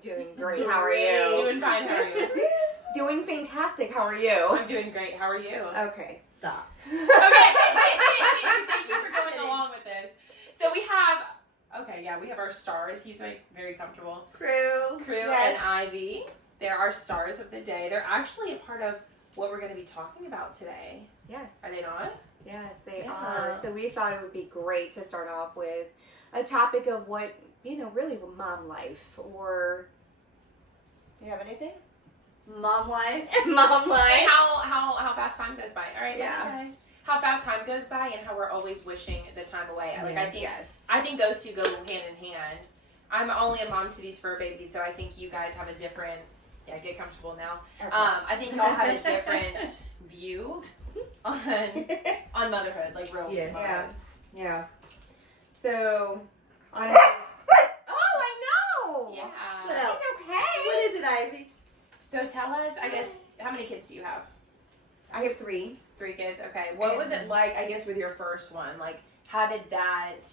doing great. How are you? Doing fine. How are you? Doing fantastic. How are you? I'm doing great. How are you? Okay. Stop. Okay. Thank you for going along with this. So we have our stars. He's like very comfortable. Crew. Yes. And Ivy. They're our stars of the day. They're actually a part of what we're going to be talking about today. Yes. Are they not? Yes, they Yeah. are. So we thought it would be great to start off with a topic of what, really mom life, or you have anything? Mom life. Mom life. How fast time goes by. All right, Yeah. guys. How fast time goes by and how we're always wishing the time away. Like Yes. I think those two go hand in hand. I'm only a mom to these fur babies, so I think you guys have a different. Yeah, get comfortable now. Okay. I think y'all have a different view on motherhood, like real motherhood. Yeah. So, honestly. Oh, I know. Yeah. What else? It's okay. What is it, Ivy? So tell us, I guess, how many kids do you have? I have 3. 3 kids. Okay. What was it like? I guess with your first one, like how did that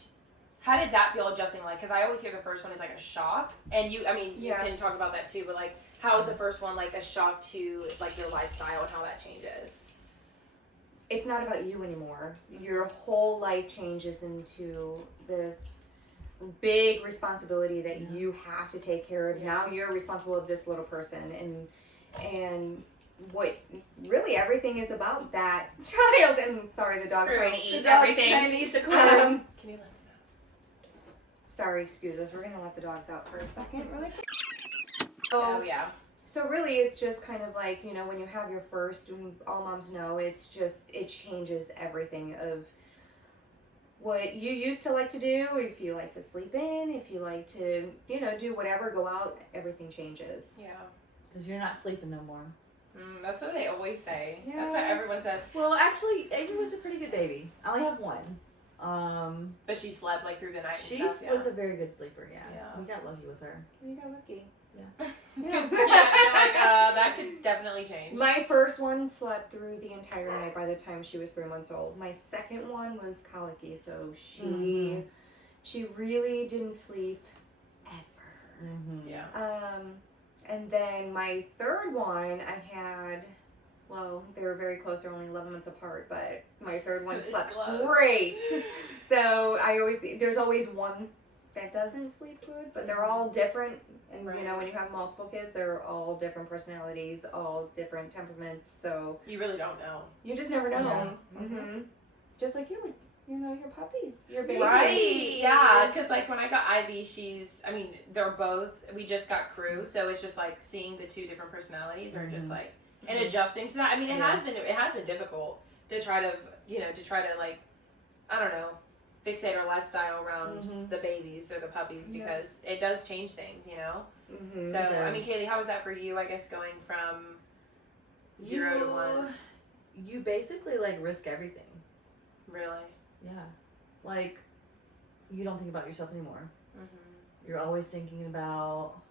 feel adjusting? Like, because I always hear the first one is like a shock, and you can talk about that too. But like, how is the first one like a shock to like your lifestyle and how that changes? It's not about you anymore. Your whole life changes into this big responsibility that you have to take care of. Now you're responsible of this little person, and what really everything is about that child. And sorry, the dog's trying to eat everything. Trying to eat the corn. Can you let them know? Sorry, excuse us. We're gonna let the dogs out for a second, really quick. Oh yeah. So really, it's just kind of like, when you have your first, and all moms know, it changes everything of what you used to like to do. If you like to sleep in, if you like to, do whatever, go out, everything changes. Yeah. Because you're not sleeping no more. That's what they always say. Yeah. That's what everyone says. Well, actually, Avery was a pretty good baby. I only have one. But she slept like through the night. She and stuff, was a very good sleeper. Yeah. Yeah. We got lucky with her. You got lucky. Yeah. Because you're like, that could definitely change. My first one slept through the entire night by the time she was 3 months old. My second one was colicky, so she really didn't sleep ever. Mm-hmm. Yeah. And then my third one, I had, they were very close. They're only 11 months apart, but my third one slept great. So there's always one that doesn't sleep good, but they're all different. And, when you have multiple kids, they're all different personalities, all different temperaments. So You really don't know. you just never know. Yeah. Mm-hmm. Just like you would. Your puppies, your babies. Right, yeah, because like when I got Ivy, they're both, we just got Crew, so it's just like seeing the 2 different personalities are just like, and adjusting to that. I mean, it has been difficult to try to, like, I don't know, fixate our lifestyle around the babies or the puppies because it does change things, Mm-hmm. So, I mean, Kaylee, how was that for you, I guess, going from 0 to 1? You basically like risk everything. Really? Yeah. Like, you don't think about yourself anymore. Mm-hmm. You're always thinking about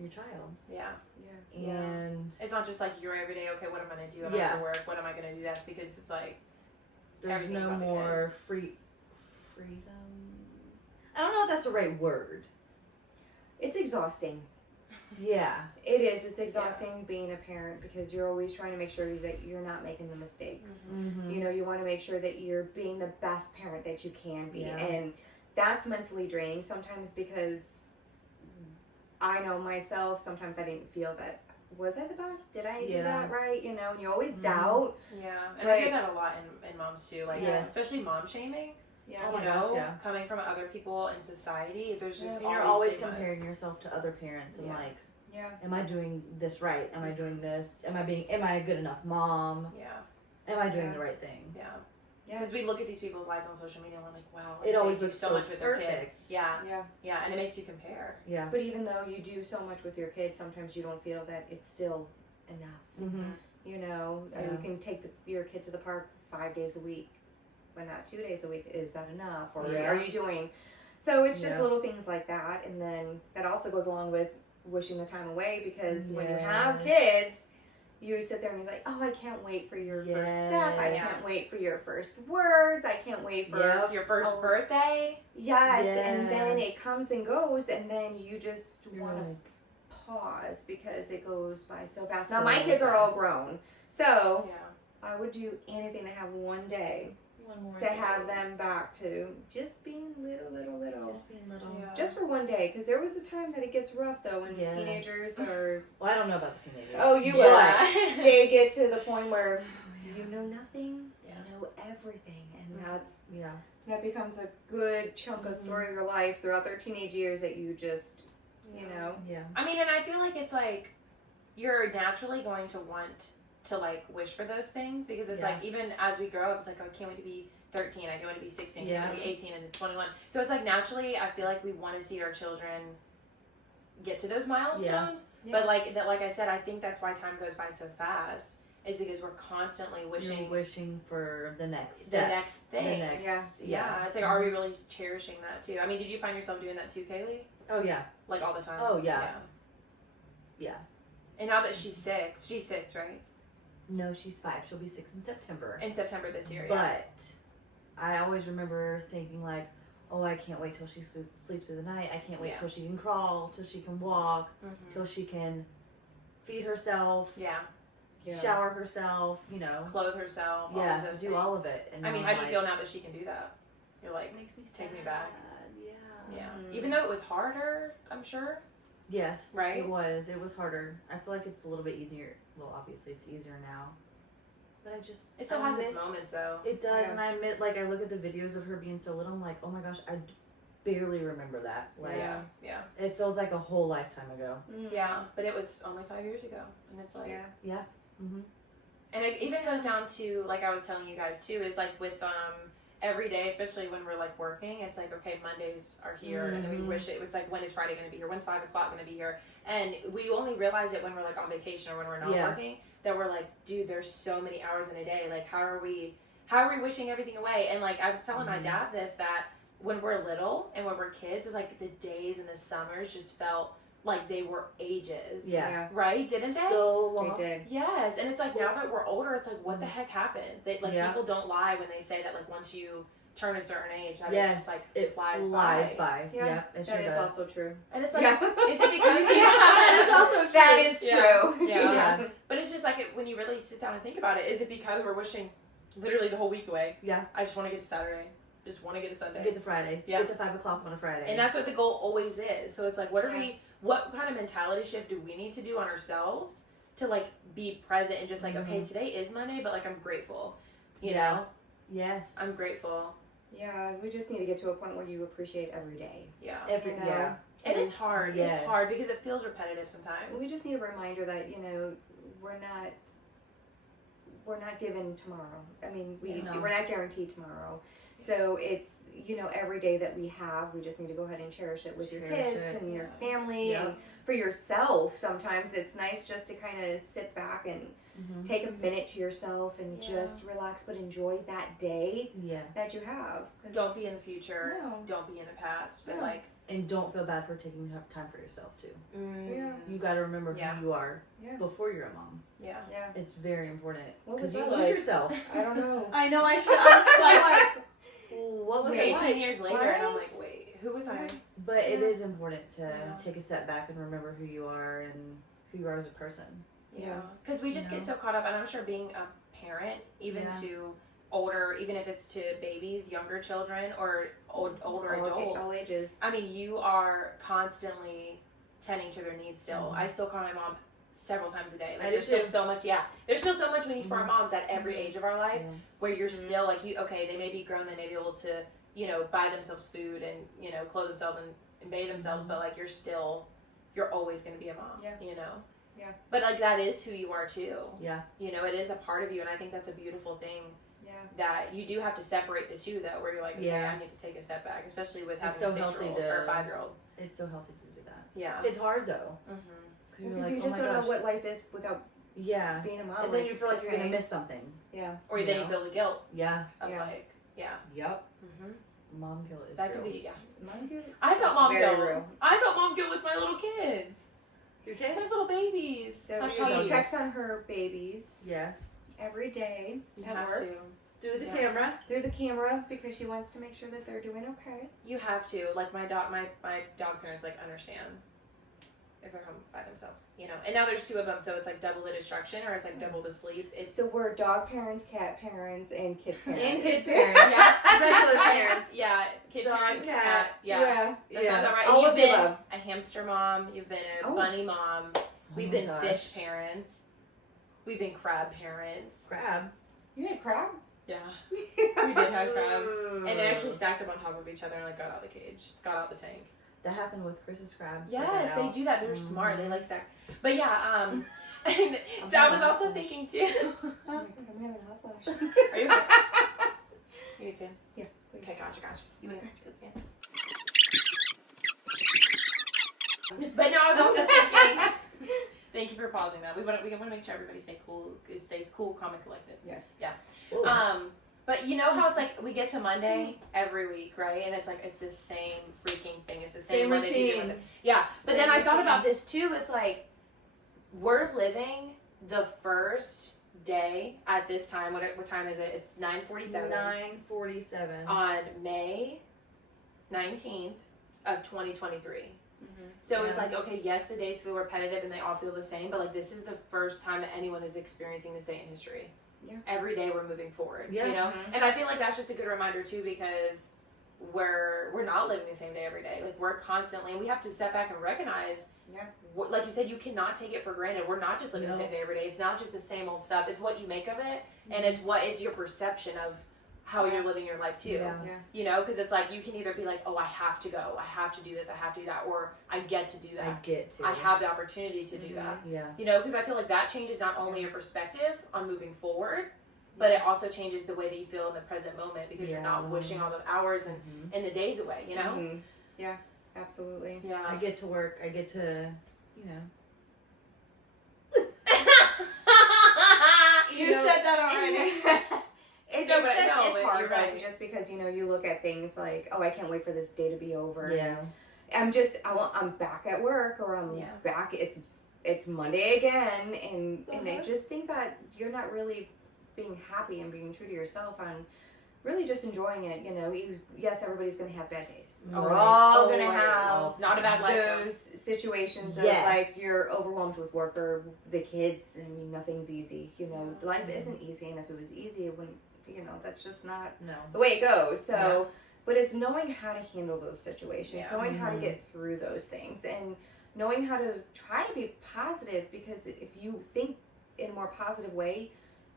your child. Yeah. And it's not just like you're every day, okay, what am I going to do? Am I going to work? What am I going to do? That's because it's like, there's no more freedom. I don't know if that's the right word. It's exhausting. Yeah. It is. It's exhausting being a parent because you're always trying to make sure that you're not making the mistakes. Mm-hmm. You want to make sure that you're being the best parent that you can be. Yeah. And that's mentally draining sometimes because I know myself, sometimes I didn't feel that. Was I the best? Did I do that right? And you always doubt. Yeah. And I hear that a lot in moms too. Like, especially mom shaming. Yeah. Oh my gosh, yeah. Coming from other people in society, there's just and you're always comparing yourself to other parents and like, am I doing this right? Am I doing this? Am I a good enough mom? Yeah. Am I doing the right thing? Yeah. Because we look at these people's lives on social media and we're like, wow, it always looks so much with perfect. their kid. Yeah, and it makes you compare. Yeah. But even though you do so much with your kids, sometimes you don't feel that it's still enough. Mm-hmm. You can take your kid to the park 5 days a week, but not 2 days a week. Is that enough? Or are you doing? So it's just little things like that, and then that also goes along with wishing the time away because when you have kids, you sit there and you're like, oh, I can't wait for your first step. I can't wait for your first words. I can't wait for your first birthday. Yes. And then it comes and goes, and then you just want to pause because it goes by so fast. Now, my kids are all grown, so I would do anything to have one day. Have them back to just being little. Just being little. Yeah. Just for one day. Because there was a time that it gets rough, though, when teenagers are... Well, I don't know about the teenagers. Oh, you will. They get to the point where you know nothing, you know everything. And that's... Yeah. That becomes a good chunk of story of your life throughout their teenage years that you just, you know... Yeah. I mean, and I feel like it's like, you're naturally going to want to like wish for those things because it's like even as we grow up, it's like, oh, I can't wait to be 13, I can't wait to be 16, I can't wait to be 18 and then 21. So it's like naturally I feel like we want to see our children get to those milestones. But like I said, I think that's why time goes by so fast is because we're constantly wishing for the next step. The next thing. Yeah. It's like, are we really cherishing that too? I mean, did you find yourself doing that too, Kaylee? Oh yeah. Like all the time? Oh yeah. And now that she's 6, right? No, she's 5. She'll be 6 in September. In September this year, But I always remember thinking like, oh, I can't wait till she sleeps through the night. I can't wait till she can crawl, till she can walk, till she can feed herself. Shower herself, you know. Clothe herself, all of those do things. all of it. And I mean, how do you feel now that she can do that? You're like, makes me take me sad. back. Yeah. Even though it was harder, I'm sure. Yes. Right? It was harder. I feel like it's a little bit easier. Well, obviously it's easier now. But it still has its moments though. It does, and I admit, like, I look at the videos of her being so little, I'm like, oh my gosh, I barely remember that. Like, it feels like a whole lifetime ago. Yeah, but it was only 5 years ago, and it's like Mm-hmm. And it even goes down to, like I was telling you guys too, is like with every day, especially when we're like working, it's like, okay, Mondays are here, and then we wish it's like, when is Friday going to be here? When's 5 o'clock going to be here? And we only realize it when we're like on vacation or when we're not working, that we're like, dude, there's so many hours in a day. Like, how are we wishing everything away? And like I was telling my dad this, that when we're little and when we're kids, it's like the days and the summers just felt like they were ages. Right? Didn't they? So long. They did. Yes. And it's like now that we're older, it's like, what the heck happened? They, like people don't lie when they say that like once you turn a certain age, that it just like it flies by. Yeah, it that is also true. And it's like, is it because that is also true. That is true. Yeah. But it's just like when you really sit down and think about it, is it because we're wishing literally the whole week away? Yeah. I just want to get to Saturday. Just want to get to Sunday. Get to Friday. Yeah. Get to 5 o'clock on a Friday. And that's what the goal always is. So it's like, what kind of mentality shift do we need to do on ourselves to like be present and just like, okay, today is Monday, but like I'm grateful. You know? Yes. I'm grateful. Yeah, we just need to get to a point where you appreciate every day. Yeah. And it's hard. Yes. It's hard because it feels repetitive sometimes. We just need a reminder that, you know, we're not given tomorrow. I mean, we're not guaranteed tomorrow. So it's, you know, every day that we have, we just need to go ahead and cherish it with your kids and your family and for yourself. Sometimes it's nice just to kind of sit back and take a minute to yourself and just relax, but enjoy that day that you have. Don't be in the future. No. Don't be in the past. But like, and don't feel bad for taking time for yourself too. Yeah. You got to remember who you are before you're a mom. Yeah. It's very important because you lose yourself. I don't know. I know. I'm so like, what was it 18 like? years later, and I'm like, wait, who was I? But it is important to take a step back and remember who you are and who you are as a person. Yeah, because we just get so caught up, and I'm sure being a parent, even to older, even if it's to babies, younger children, or older adults, all ages. I mean, you are constantly tending to their needs still. I still call my mom several times a day. Like, there's still so much, there's still so much we need for our moms at every age of our life, where you're still like, they may be grown, they may be able to, you know, buy themselves food and, you know, clothe themselves and bathe themselves, but like you're always going to be a mom, you know? Yeah. But like that is who you are too. Yeah. You know, it is a part of you, and I think that's a beautiful thing. Yeah. That you do have to separate the two though, where you're like, okay, I need to take a step back, especially with having a 6-year-old or a 5-year-old. It's so healthy to do that. Yeah. It's hard though. Because like, you just don't know what life is without being a mom. And then you feel like you're gonna miss something. Yeah. Or then you feel the guilt. Yeah. Of like, Yep. Mom guilt is that real. could be Mom guilt. I felt mom guilt. Real. I felt mom guilt with my little kids. Your kids? Nice little babies. So she checks on her babies. Yes. Every day. You have to. Through the camera. Through the camera, because she wants to make sure that they're doing okay. You have to. Like my dog parents like understand if they're home by themselves, you know. And now there's 2 of them, so it's like double the destruction, or it's like double the sleep. So we're dog parents, cat parents, and kid parents. And kid parents. Yeah. Regular parents. Yeah. Kid Dog, parents, cat. Yeah. That sounds all right. All You've of the been above. a hamster mom. You've been a bunny mom. We've been fish parents. We've been crab parents. Crab. You had a crab? Yeah. We did have crabs. And they actually stacked up on top of each other and like got out of the cage. Got out the tank. That happened with Chris's crabs. Yes, they do that. They're smart. They like stack. But yeah, and so I was also thinking too. I'm having a hot flash. Are you okay? You need a fan? Yeah. Okay, gotcha. You want to get the fan? But no, I was also thinking. Thank you for pausing that. We want to make sure everybody stays cool, calm, and collected. Yes. Yeah. Ooh. But you know how it's like we get to Monday every week, right? And it's like it's the same freaking thing. It's the same Monday, routine. Tuesday, Wednesday. Yeah. But then I thought about this too. It's like we're living the first day at this time. What time is it? It's 9:47. 9:47. On May 19th of 2023. So it's like, okay, yes, the days feel repetitive and they all feel the same, but like this is the first time that anyone is experiencing this day in history. Yeah. Every day we're moving forward. Yeah. You know? And I feel like that's just a good reminder too, because we're not living the same day every day. Like we're constantly, and we have to step back and recognize, like you said, you cannot take it for granted. We're not just living the same day every day. It's not just the same old stuff. It's what you make of it, and it's your perception of how you're living your life too. Yeah. You know, because it's like you can either be like, oh, I have to go, I have to do this, I have to do that, or I get to do that. I have the opportunity to do that. Yeah. You know, because I feel like that changes not only your perspective on moving forward, but it also changes the way that you feel in the present moment, because you're not wishing all the hours and the days away, you know? Yeah, absolutely. Yeah. I get to work. I get to, you know. You said that already. It's hard, right? Just because, you know, you look at things like, oh, I can't wait for this day to be over. Yeah. I'm back at work, or I'm back. It's Monday again, and I just think that you're not really being happy and being true to yourself on really just enjoying it. You know, yes, everybody's going to have bad days. We're all going to have not a bad life, those situations of like you're overwhelmed with work or the kids. I mean, nothing's easy. You know, life isn't easy, and if it was easy, it wouldn't. You know, that's just not the way it goes. So, but it's knowing how to handle those situations, knowing how to get through those things, and knowing how to try to be positive, because if you think in a more positive way,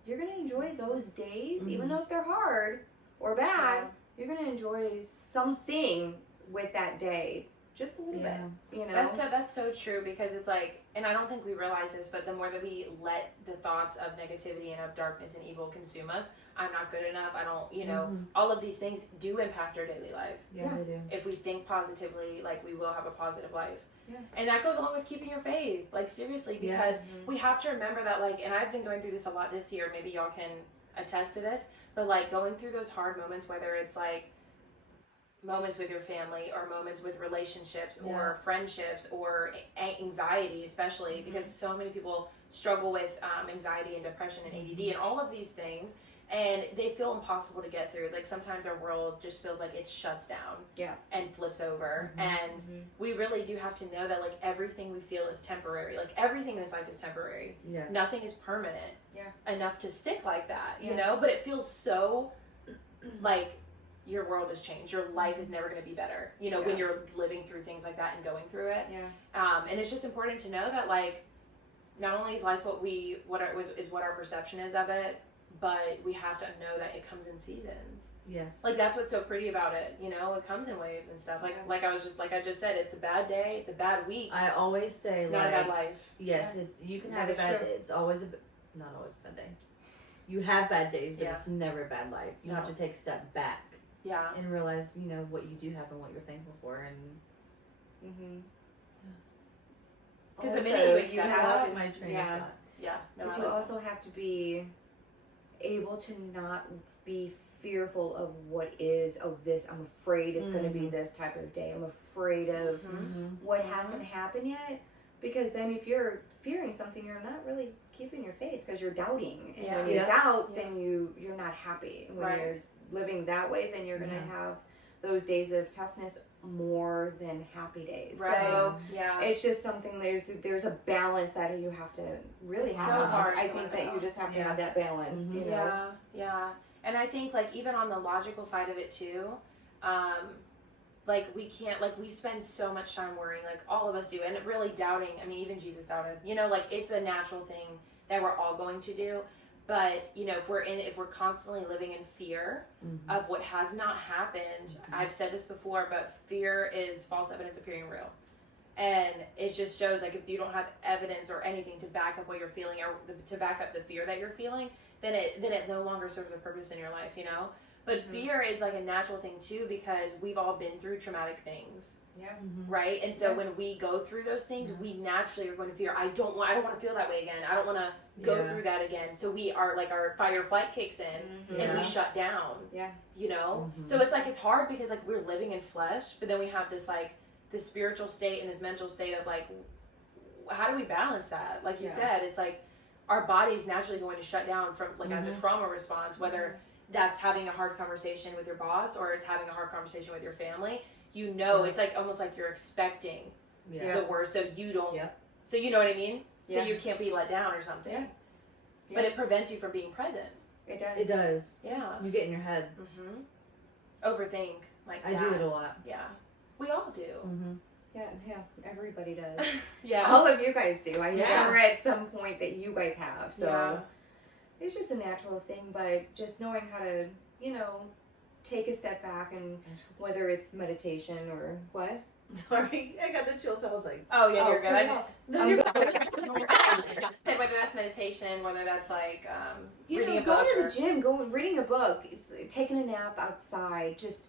you're going to enjoy those days, even though if they're hard or bad, you're going to enjoy something with that day. Just a little bit, you know. That's so true, because it's like, and I don't think we realize this, but the more that we let the thoughts of negativity and of darkness and evil consume us, I'm not good enough, I don't, you know, all of these things do impact our daily life. Yeah, they do. If we think positively, like, we will have a positive life. Yeah. And that goes along with keeping your faith, like, seriously, because we have to remember that, like, and I've been going through this a lot this year, maybe y'all can attest to this, but like going through those hard moments, whether it's like moments with your family or moments with relationships or friendships or anxiety, especially because so many people struggle with anxiety and depression and ADD and all of these things, and they feel impossible to get through. It's like sometimes our world just feels like it shuts down and flips over, and we really do have to know that like everything we feel is temporary. Like everything in this life is temporary. Nothing is permanent enough to stick like that, you know. But it feels so like your world has changed. Your life is never going to be better, you know, when you're living through things like that and going through it. And it's just important to know that like not only is life what our perception is of it, but we have to know that it comes in seasons. Yes. Like that's what's so pretty about it, you know. It comes in waves and stuff. Like I just said, it's a bad day, it's a bad week. I always say not a bad life. Yes, it's you can have a bad day. It's always not always a bad day. You have bad days, but it's never a bad life. You have to take a step back. And realize, you know, what you do have and what you're thankful for, and because the minute you accept that, my train of thought. But you also have to be able to not be fearful of what is this. I'm afraid it's going to be this type of day. I'm afraid of what hasn't happened yet. Because then if you're fearing something, you're not really keeping your faith because you're doubting. And when you doubt, then you're not happy. And when you're living that way, then you're going to have those days of toughness more than happy days. Right. So it's just something, there's a balance that you have to really have. So hard I think that you just have to have that balance, you know? Yeah. And I think, like, even on the logical side of it too, like, we can't, like, we spend so much time worrying, like, all of us do, and really doubting. I mean, even Jesus doubted, you know, like, it's a natural thing that we're all going to do. But, you know, if we're constantly living in fear of what has not happened, I've said this before, but fear is false evidence appearing real. And it just shows, like, if you don't have evidence or anything to back up what you're feeling or to back up the fear that you're feeling, then it no longer serves a purpose in your life, you know? But fear is, like, a natural thing, too, because we've all been through traumatic things. Yeah. Right? And so when we go through those things, we naturally are going to fear, I don't want to feel that way again. I don't want to go through that again. So we are, like, our fight or flight kicks in and we shut down. Yeah. You know? So it's, like, it's hard because, like, we're living in flesh, but then we have this, like, this spiritual state and this mental state of, like, how do we balance that? Like you said, it's, like, our body's naturally going to shut down from, like, as a trauma response, whether that's having a hard conversation with your boss or it's having a hard conversation with your family. You know, it's like almost like you're expecting the worst, so you don't. So you know what I mean. So you can't be let down or something. But it prevents you from being present. It does. It does. Yeah. You get in your head. Overthink like I do it a lot. Yeah. We all do. Yeah, everybody does. Yeah. All of you guys do. I'm sure at some point that you guys have. So it's just a natural thing, but just knowing how to, you know, take a step back, and whether it's meditation or what? Sorry, I got the chills. I was like, you're good. No, you're good. Whether that's meditation, whether that's like reading a book. Going to the gym, reading a book, taking a nap outside, just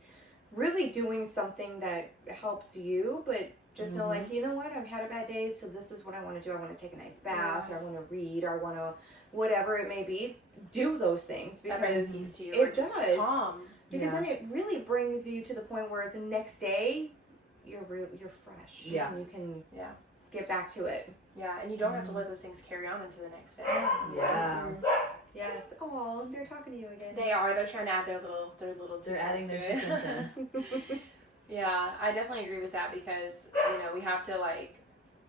really doing something that helps you, but just know, like, you know what, I've had a bad day, so this is what I want to do. I want to take a nice bath, or I want to read, or I want to, whatever it may be, do those things, because that brings peace to you. It does. Calm. Because then it really brings you to the point where the next day you're fresh. Yeah. And you can get back to it. Yeah, and you don't have to let those things carry on into the next day. Yeah. Yes. Oh, they're talking to you again. They are. They're trying to add their little. They're adding their 2 cents in. Yeah, I definitely agree with that, because we have to, like,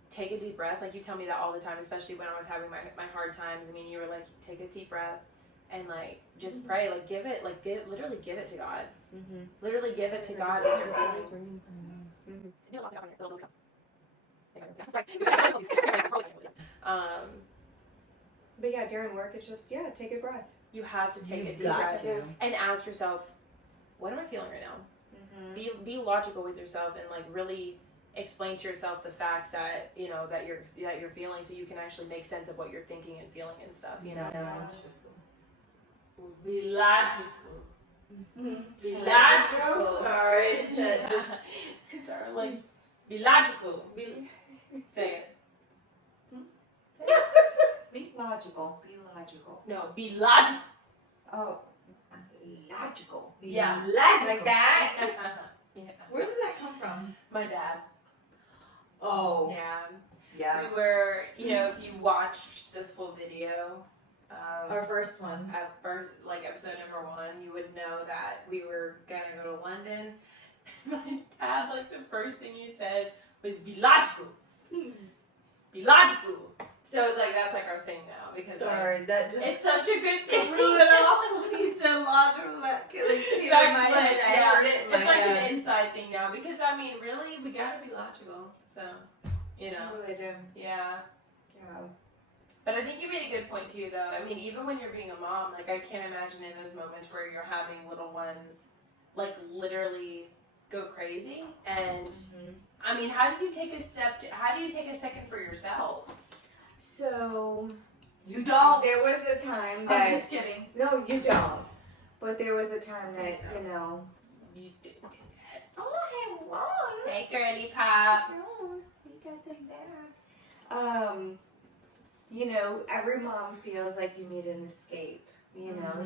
take a deep breath. Like, you tell me that all the time, especially when I was having my hard times. I mean, you were like, take a deep breath and, like, just pray. Like, literally give it to God. Literally give it to God with your feelings. But yeah, during work, it's just take a breath. You have to take a deep breath and ask yourself, what am I feeling right now? Be logical with yourself, and, like, really explain to yourself the facts that that you're feeling, so you can actually make sense of what you're thinking and feeling and stuff. You know. Be logical. Be logical. Sorry. It's our, like, be logical. Say it. Be logical. Be logical. No, be logical. Oh, logical. Yeah, logical. Like that? Yeah. Where did that come from? My dad. Oh. Yeah. Yeah. We were, if you watched the full video. Our first one. At first, like, episode number 1, you would know that we were gonna go to London. My dad, like, the first thing he said was, be logical. Be logical. So it's like, that's like our thing now, because it's such a good thing. Threw it off when he said logical. That came in my head. I heard it in my It's like head. an inside thing now, because, I mean, really, we gotta be logical. So, We really do. Yeah. But I think you made a good point too, though. I mean, even when you're being a mom, like, I can't imagine in those moments where you're having little ones, like, literally go crazy. And I mean, how do you take a second for yourself? So you don't. There was a time that I'm just kidding. No, you don't. But there was a time that you did. Oh, I have one. Hey, girly pop. You got them back. Every mom feels like you need an escape.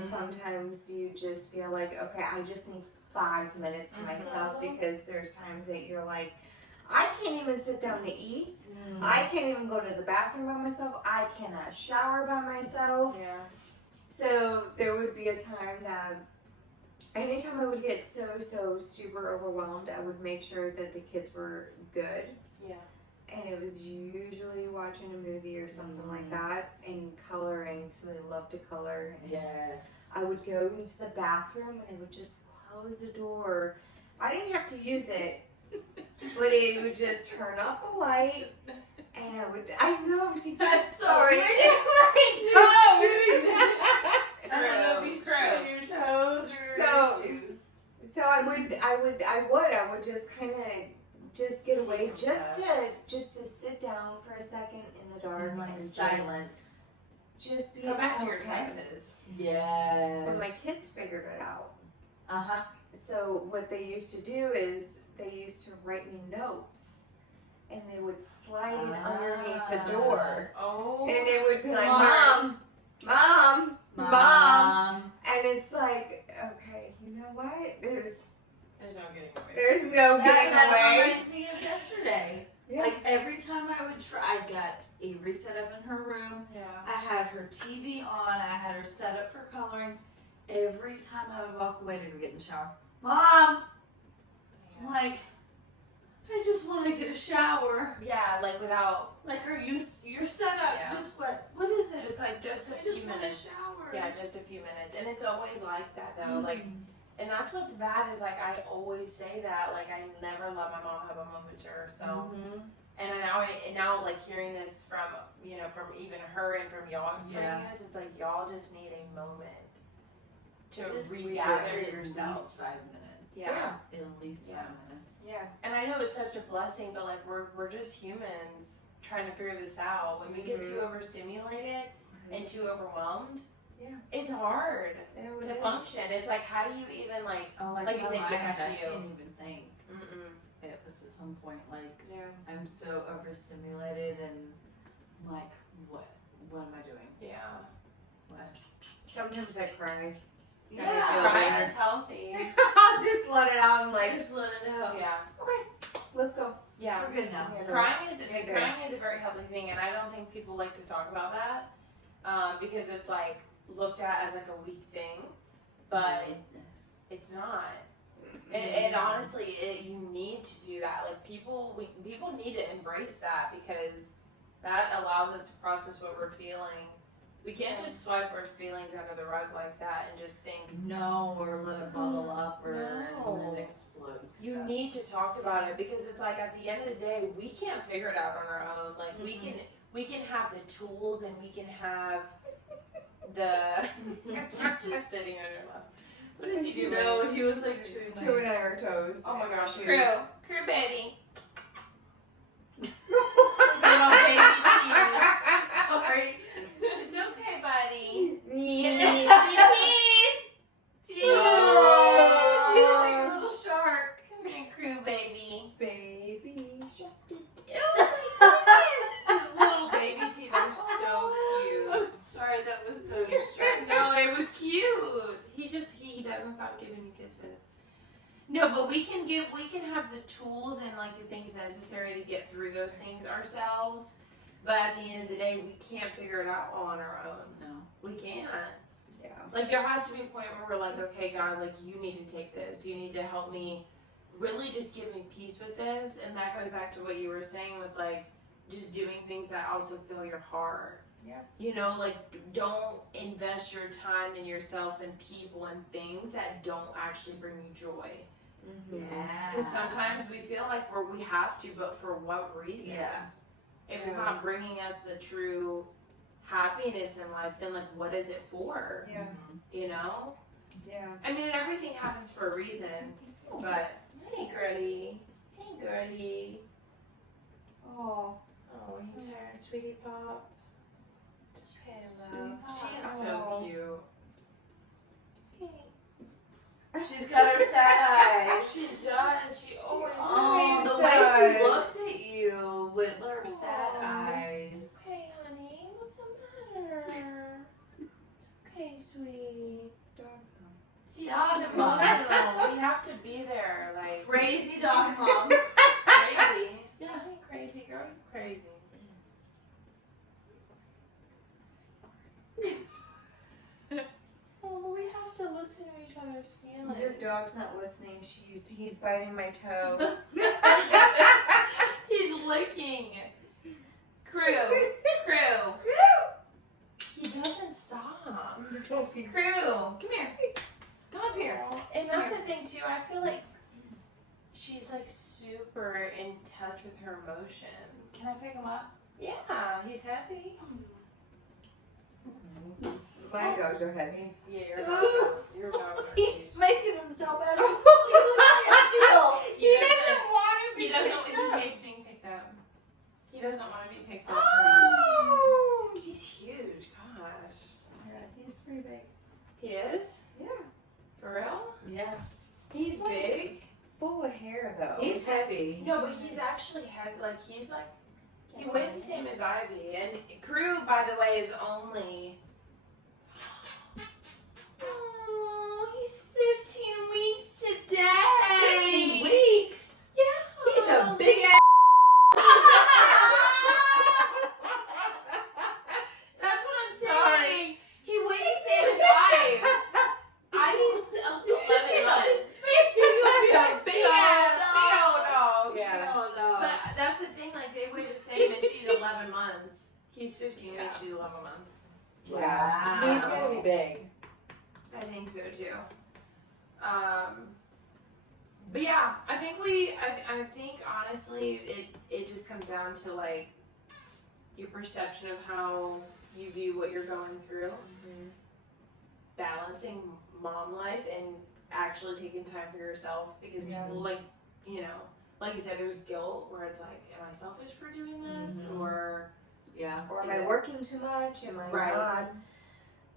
Sometimes you just feel like, okay, I just need 5 minutes to myself, because there's times that you're like, I can't even sit down to eat. I can't even go to the bathroom by myself. I cannot shower by myself. Yeah. So there would be a time that anytime I would get so super overwhelmed, I would make sure that the kids were good. Yeah. And it was usually watching a movie or something like that and coloring. So they love to color. And Yes. I would go into the bathroom and I would just close the door. I didn't have to use it, but it would just turn off the light. And I know, she I'm sorry. It's I don't know if you show your toes or your shoes. So I would just kind of just get away, just to sit down for a second in the dark and silence. Just be Go back to your okay. senses. Yeah. But my kids figured it out. Uh-huh. So what they used to do is they used to write me notes, and they would slide it underneath the door. Oh. And it would be like, Mom. And it's like, okay, you know what? There's no getting away. There's no getting that away. reminds me of yesterday. Yeah. Like every time I would try, I got Avery set up in her room. Yeah. I had her TV on. I had her set up for coloring. Every time I would walk away to go get in the shower, Mom, I'm like, I just want to get a shower. Yeah, like without. Like, you're set up. Yeah. Just what is it? Just a I few just want a minutes. shower. Yeah, just a few minutes, and it's always like that though. Like, and that's what's bad is like I always say that. Like I never let my mom have a moment to herself. And now like hearing this from from even her and from y'all explaining this, it's like y'all just need a moment to regather yourself. At least 5 minutes. Yeah. At least 5 minutes. Yeah. And I know it's such a blessing, but like we're just humans trying to figure this out. When we get too overstimulated and too overwhelmed, it's hard to function. It's like, how do you even like you said, get back to I you? can't even think. It was at some point like I'm so overstimulated and like what am I doing? Yeah. What? Sometimes I cry. Yeah. Crying is healthy. I'll just let it out and like, Just let it out. Yeah. okay, let's go. Yeah. We're good now. Crying is a very healthy thing, and I don't think people like to talk about that because it's like looked at as like a weak thing, but it's not. And honestly, you need to do that. Like people need to embrace that because that allows us to process what we're feeling. We can't just swipe our feelings under the rug like that and just think or let it bubble up or and then explode. You need to talk about it because it's like at the end of the day, we can't figure it out on our own. Like we can have the tools and we can have the. She's just sitting on her lap. What is he doing? No, he was like chewing on her toes. Oh my gosh, Shoes. crew baby. Little baby teeth. Sorry. It's okay, buddy. Cheese. He's like a little shark. Come here, crew baby. Baby shark. His little baby teeth are so cute. I'm sorry, that was so distracting. No, it was cute. He doesn't stop giving you kisses. No, but we can have the tools and like the things necessary to get through those things ourselves. But at the end of the day, we can't figure it out all on our own. No. We can't. Yeah. Like there has to be a point where we're like, okay, God, like you need to take this. You need to help me really just give me peace with this. And that goes back to what you were saying with like just doing things that also fill your heart. Yeah. You know, like don't invest your time in yourself and people and things that don't actually bring you joy. Yeah. Because sometimes we feel like we have to, but for what reason? Yeah. If it's not bringing us the true happiness in life, then like what is it for? Yeah. You know? Yeah. I mean, everything happens for a reason. But hey, girlie. Hey, girlie. Oh. Oh, you tired, sweetie pop? It's okay, love. Sweetie She is pop. so cute. She's got her sad eyes. She does. She always Oh, does. the way she looks at you with her sad eyes. It's okay, honey. What's the matter? It's okay, sweetie. See, Dog she's mom. emotional. We have to be there. Like Crazy dog mom. crazy. He's biting my toe. He's licking. Crew. He doesn't stop. Crew, come here. Come up here. And that's the thing too. I feel like she's like super in touch with her emotion. Can I pick him up? Yeah, he's heavy. My dogs are heavy. Yeah, your dogs are He's huge. making himself out of He doesn't want to be He doesn't. picked He up. hates being picked up. He doesn't want to be picked up. Oh. He's huge. Gosh. Yeah, he's pretty big. He is? Yeah. For real? Yeah. He's big. Full of hair though. He's heavy. No, but he's actually heavy. Like he's like he weighs the same as Ivy. And Crew, by the way, is only. Oh, he's 15 weeks today. 15 weeks? Yeah. He's a big ass. That's what I'm saying. He weighs the same as Ivy. Ivy's 11 months. Big old dog. Yeah. Oh, no. But that's the thing, like they weigh the same and she's 11 months. He's 15 weeks, she's 11 months. Yeah. Wow. He's gonna be big. I think so too. But yeah, I think I think honestly it just comes down to like your perception of how you view what you're going through. Mm-hmm. Balancing mom life and actually taking time for yourself because people like, you know, like you said, there's guilt where it's like, am I selfish for doing this? Or Or am I working too much? Am I not?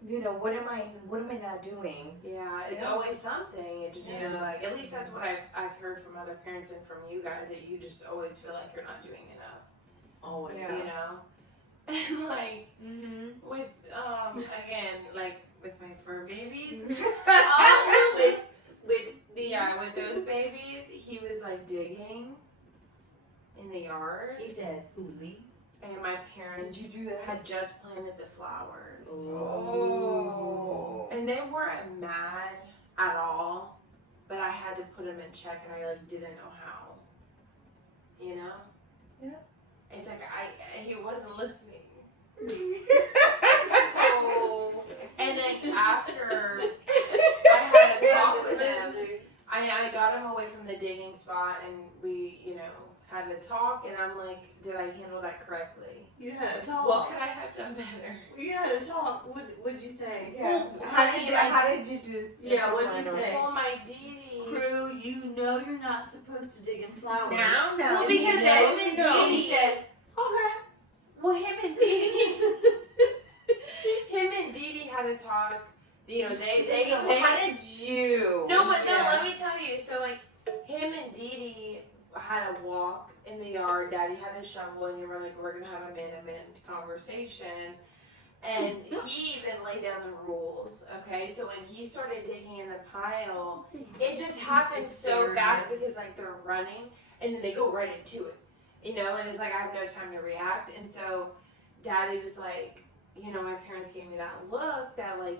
You know, what am I not doing? Yeah, it's always something. It just feels like, at least that's what I've heard from other parents and from you guys, that you just always feel like you're not doing enough. Always. Yeah. You know? And like with again, like with my fur babies. With those babies, he was like digging in the yard. He said, "Boozy." And my parents Did you do that? had just planted the flowers. Oh. And they weren't mad at all, but I had to put them in check and I like didn't know how. You know? Yeah. It's like he wasn't listening. So, and then after I had a talk with him, I got him away from the digging spot and we, you know, had a talk and I'm like, did I handle that correctly? You had a talk. What could I have done better? You had a talk. What'd you say? Yeah. Well, How did you do? Yeah, what'd you say? Well, my Dee. Crew, you know you're not supposed to dig in flowers. No. Well, because him and Dee said, okay. Well, him and Dee had a talk. You know, they How did you? No, but no, let me tell you. So, like, him and Dee had a walk in the yard. Daddy had a shovel, and you were like, we're going to have a man-to-man conversation. And he even laid down the rules, okay? So when he started digging in the pile, it just happened so fast because, like, they're running, and then they go right into it, you know? And it's like, I have no time to react. And so Daddy was like, you know, my parents gave me that look that, like,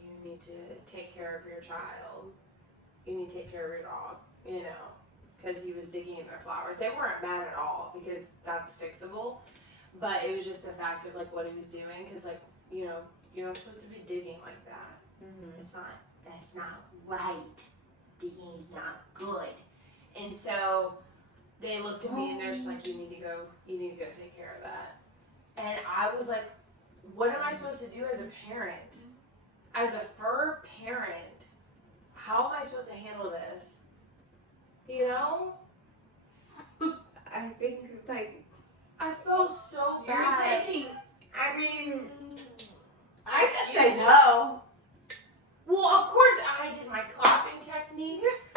you need to take care of your child. You need to take care of your dog, you know? Because he was digging in their flowers. They weren't mad at all because that's fixable. But it was just the fact of like what he was doing, because like, you know, you're not supposed to be digging like that. That's not right. Digging is not good. And so they looked at me and they're just like, you need to go take care of that. And I was like, what am I supposed to do as a parent? As a fur parent, how am I supposed to handle this? You know? I think like I felt so you're bad. taking. I mean, I could say no. Well, of course I did my clapping techniques.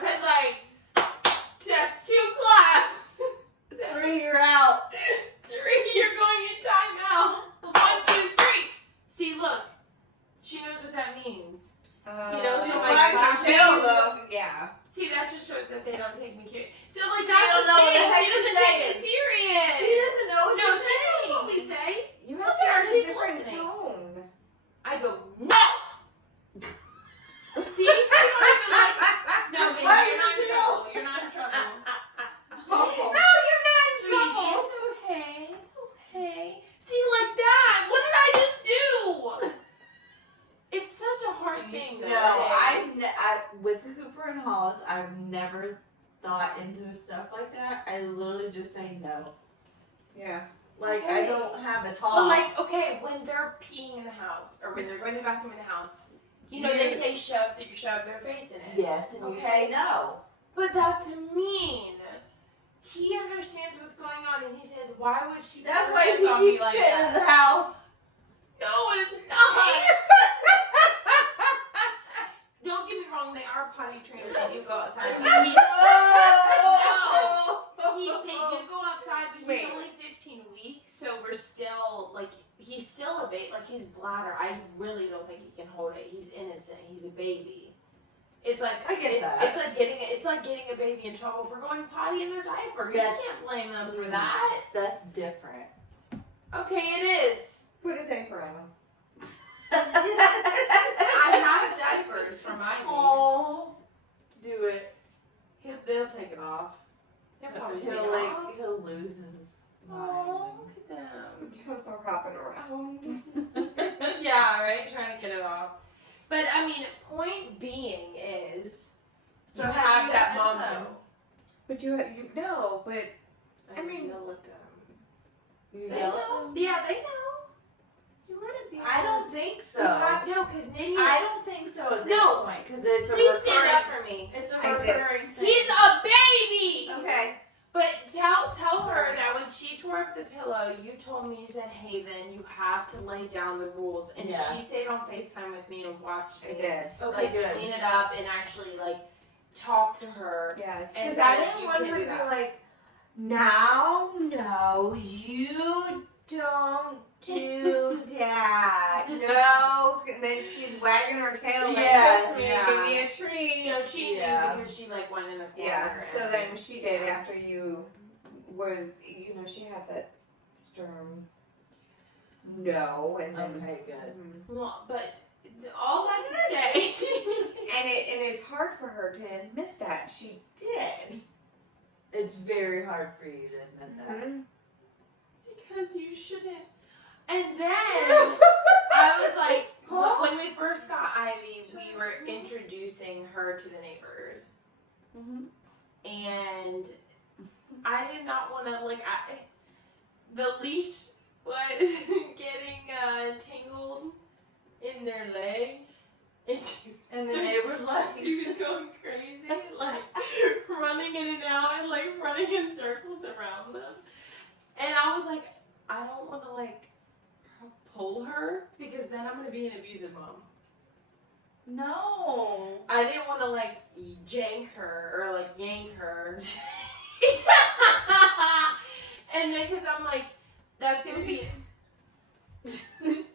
Because like, that's 2 claps. 3, you're out. 3, you're going in timeout. 1, 2, 3. See, look. She knows what that means. You know, so like, yeah. See, that just shows that they don't take me serious. So, like, She don't know what the heck she you're doesn't take me saying. serious. She doesn't know what No, you're she knows saying. what we say. You Look have at her, a she's different listening. tone. I go, no! See, she don't even like, no, never thought into stuff like that. I literally just say no. Yeah. Like, I don't have a talk. But like, okay, when they're peeing in the house, or when they're going to the bathroom in the house, you know, they say shove their face in it. Yes, and you say no. But that's mean. He understands what's going on, and he said, "Why would she?" That's why he keeps shit in the house. No, it's not. Don't get me wrong; they are potty trained. They do go outside. But they do go outside, but he's only 15 weeks, so we're still like he's still a baby. Like his bladder, I really don't think he can hold it. He's innocent. He's a baby. It's like I get that. It's like getting a baby in trouble for going potty in their diaper. Yes. You can't blame them for that. That's different. Okay, it is. Put a diaper on them. I have diapers for my baby. Oh, Do it. They'll take it off. They'll probably take it off. He'll lose his mind. Oh, look at them. Because they're hopping around. Yeah, right? Trying to get it off. But, I mean, point being is to have that mom know. But you know, but I mean, yell at them. You They yell know. at them? Yeah, they know. You let it be. I don't think so. You have to, because then you... I don't think so at this point, because it's Please a stand recurring, up for me. it's a I did. recurring thing. He's a baby! Okay. But tell her that when she tore up the pillow, you told me, you said, Haven, you have to lay down the rules. And Yeah. she stayed on FaceTime with me and watched I me. did. Okay, Like, good. clean it up and actually, like, talk to her. Yes, And because I then didn't you want can her do to be that. like, now, no, you don't do that. No. And then she's wagging her tail like, Yeah, kiss me, yeah. give me a treat. You know, she Yeah. knew because she, like, went in the corner. Yeah, so and- then she did after you was, you know, she had that stern no, and then. Okay, good. Mhm. Well, but all that to say... And it's hard for her to admit that she did. It's very hard for you to admit that. Mhm. Because you shouldn't. And then I was like, when we first got Ivy, we were introducing her to the neighbors. Mm-hmm. And I did not want to, like, the leash was getting tangled in their legs. And the neighbor's like, She was going crazy, like running in and out and like running in circles around them. And I was like, I don't want to like pull her because then I'm gonna be an abusive mom. no. I didn't want to like jank her or like yank her. And then because I'm like, that's gonna be.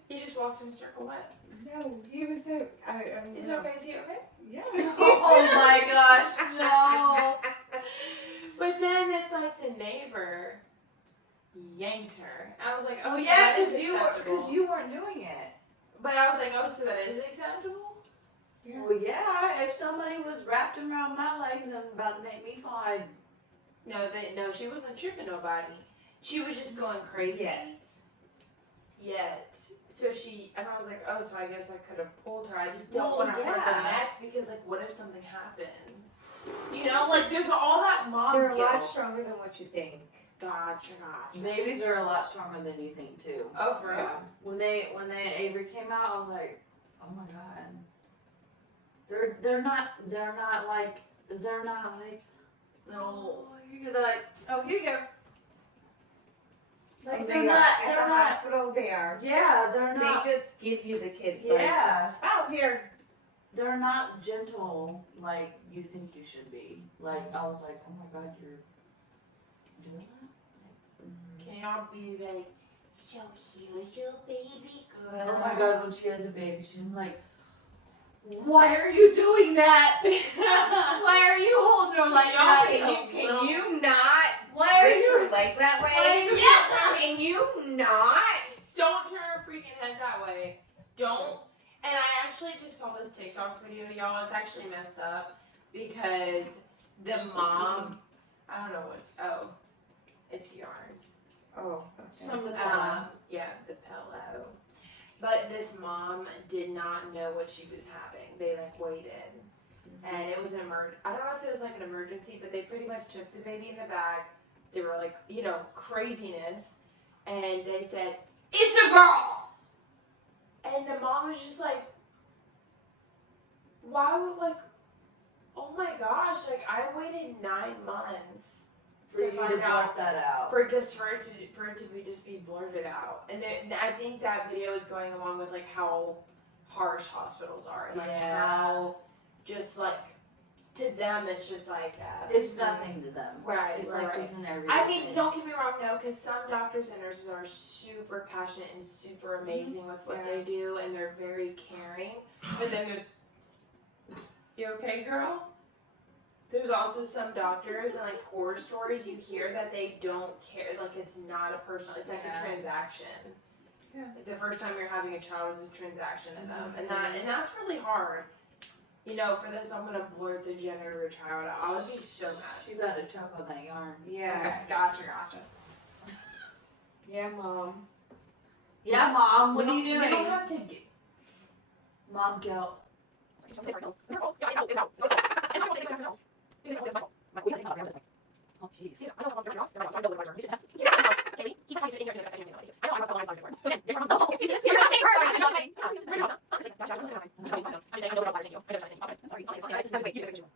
He just walked in a circle. What? No, he was so. Is it okay? Is he okay? Yeah. Oh my gosh, no. But then it's like the neighbor yanked her. I was like, oh, Oh so yeah, that is because you weren't doing it. But I was like, oh, so that is acceptable? Yeah. Well, yeah. If somebody was wrapped around my legs and about to make me fall, I'd... No, she wasn't tripping nobody. She was just going crazy. Yet. So and I was like, oh, so I guess I could have pulled her. I just don't want to hurt her neck because, like, what if something happens? You know, like, there's all that mom They're a guilt. lot stronger than what you think. Gotcha. Babies are a lot stronger than you think too. Oh, for real? Yeah. When Avery came out, I was like, oh my god. They're not like No. you're like, oh, here you go. Like They they're are. not At the hospital, they are. yeah, they're They not just give you the kid. yeah. Like, oh, here. They're not gentle like you think you should be. Like I was like, oh my god, you're doing that? Can y'all be like, yo, here's your baby girl? Oh my god, when she has a baby, she's like, why are you doing that? Why are you holding her like that? Can you not Why are lift you your leg that Why are way? you Yeah. Can you not? Don't turn her freaking head that way. Don't. And I actually just saw this TikTok video, y'all. It's actually messed up because the mom, I don't know what, it's yarn. Oh, okay. from the pillow? Yeah, the pillow. But this mom did not know what she was having. They like waited. and it was an I don't know if it was like an emergency, but they pretty much took the baby in the back. They were like, craziness, and they said, "It's a girl," and the mom was just like, "Why would oh my gosh, I waited 9 months." For you to blurt that out. For it to be blurted out. And I think that video is going along with how harsh hospitals are. And how just to them it's just it's nothing to them. Right. It's right. just an everyday I mean, thing. don't get me wrong, no, because some doctors and nurses are super passionate and super amazing with what they do, and they're very caring. But then there's, you okay, girl? There's also some doctors and horror stories you hear that they don't care. It's not a personal. It's a transaction. Yeah. The first time you're having a child is a transaction to them, and that's really hard. For this, I'm gonna blurt the gender of your child out. I would be so mad. You gotta chop on that yarn. Yeah. Okay, gotcha. Yeah, Mom. Yeah, Mom. What are you doing? You don't have to get. Mom, go. Oh, jeez.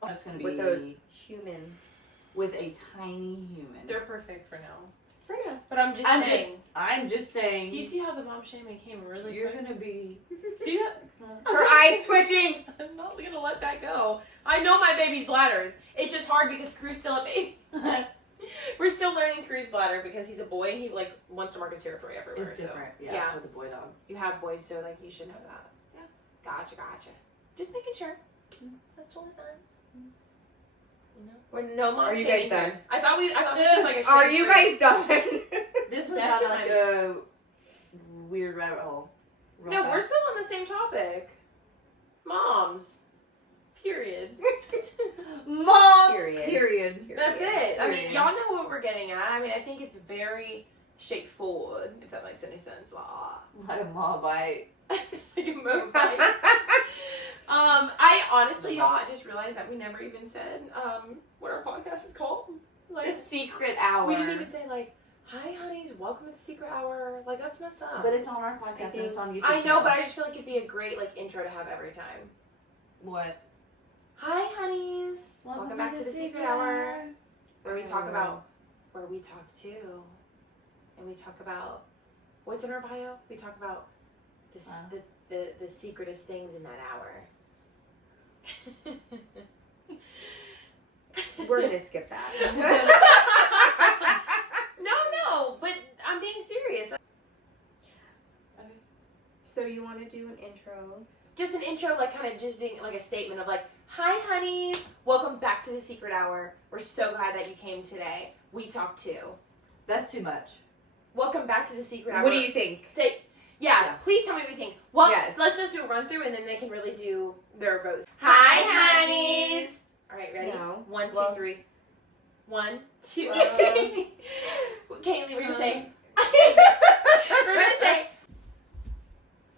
That's gonna be with those humans. With a tiny human. They're perfect for now. Frida. But I'm just saying. Do you see how the mom shaming came really You're quick? gonna be. See that? Her eyes twitching. I'm not gonna let that go. I know my baby's bladders. It's just hard because Crew's still a baby. We're still learning Crew's bladder because he's a boy and he wants to mark his territory everywhere. It's different, so, yeah, with a boy dog. You have boys, so you should know that. Yeah. Gotcha. Just making sure. That's totally fine. We're no mom. Are you guys done? I thought this was a shame. Are you guys done? This was kind of a weird rabbit hole. No, we're still on the same topic. Moms. Period. Mom. Period. That's it. I mean, y'all know what we're getting at. I mean, I think it's very straightforward, if that makes any sense. Like a Moabite. Like a Moabite. I honestly, y'all, I just realized that we never even said what our podcast is called. The Secret Hour. We didn't even say hi, honeys, welcome to the Secret Hour. That's messed up. But it's on our podcast and it's on YouTube. I know, but I just feel it'd be a great intro to have every time. What? Hi, honeys. Welcome back to the Secret Hour, where we talk to, and we talk about what's in our bio. We talk about the secretest things in that hour. We're gonna skip that. No, but I'm being serious. So you want to do an intro? Just an intro, kind of just doing a statement of hi, honeys, welcome back to the Secret Hour. We're so glad that you came today. We talk too. That's too much. Welcome back to the Secret Hour. What do you think? Say, yeah. Please tell me what you think. Well, yes. Let's just do a run through and then they can really do their votes. Hi, honeys. All right, ready? No. 1, 2, 3. 1, 2. Kaylee, we're gonna say. We're gonna say.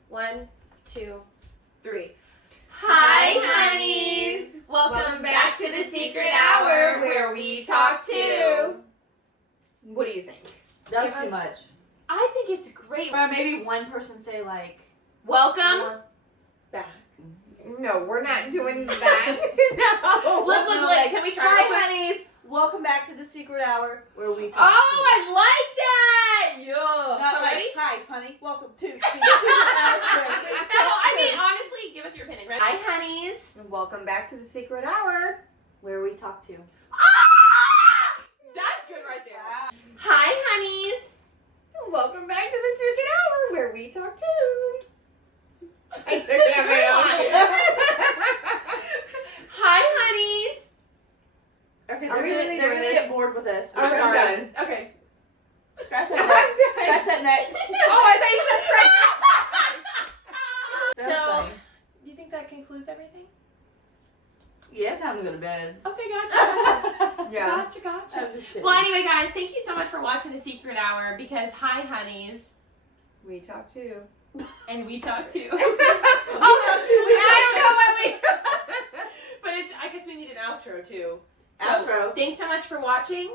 1, 2, 3. Hi, honeys. Welcome back to the Secret Hour, where we talk too. What do you think? That's too much. I think it's great. Or maybe one person say welcome back. No, we're not doing that. No. Look. Can we try? Hi, honeys. Welcome back to the Secret Hour, where we talk. I like that. Yeah. So ready? Hi, honey. Welcome to the Secret No, Hour. I mean honestly, give us your opinion. Ready? Hi, honeys. Welcome back to the Secret Hour, where we talk to. That's good right there. Hi, honeys. Welcome back to the Secret Hour, where we talk to. I took it out my own. Hi, honeys. Okay, Are we really they're doing gonna this? get bored with us. I'm done. Okay. Scratch that neck. Scratch that neck. Oh, I thought you said That's So, funny. do you think that concludes everything? Yeah, it's time to go to bed. Okay, gotcha. Yeah. Gotcha. I'm just kidding. Well, anyway, guys, thank you so much for watching the Secret Hour because hi, honeys, We talk too. and we talk too. I don't know what we. But I guess we need an outro too. So, Outro. Thanks so much for watching.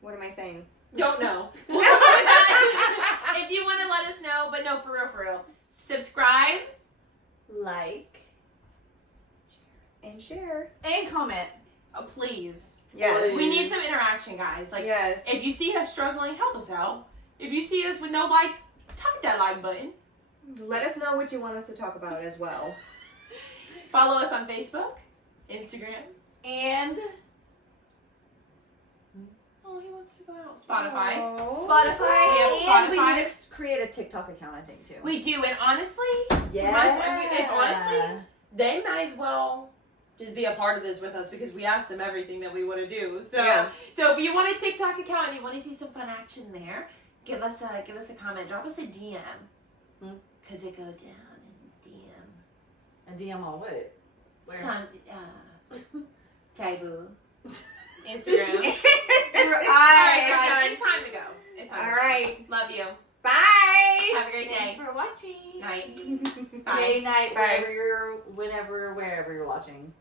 What am I saying? Don't know. If you want to let us know, but no, for real. Subscribe, Like, and share. and comment. Please. Yes. We need some interaction, guys. Like, yes. If you see us struggling, help us out. If you see us with no likes, tap that like button. Let us know what you want us to talk about as well. Follow us on Facebook, Instagram, And oh, he wants to go out. Spotify. Spotify. We have Spotify. And we need to create a TikTok account, I think, too. We do, and honestly, yeah. they might as well just be a part of this with us because we asked them everything that we want to do. So, so if you want a TikTok account and you want to see some fun action there, give us a comment, drop us a DM, cause it go down in DM. A DM all what? Where? Kaibu. Instagram. All Alright, guys, it's time to go. All right. Love you. Bye. Have a great day. Thanks for watching. Night. Day, night, Bye. wherever you're watching.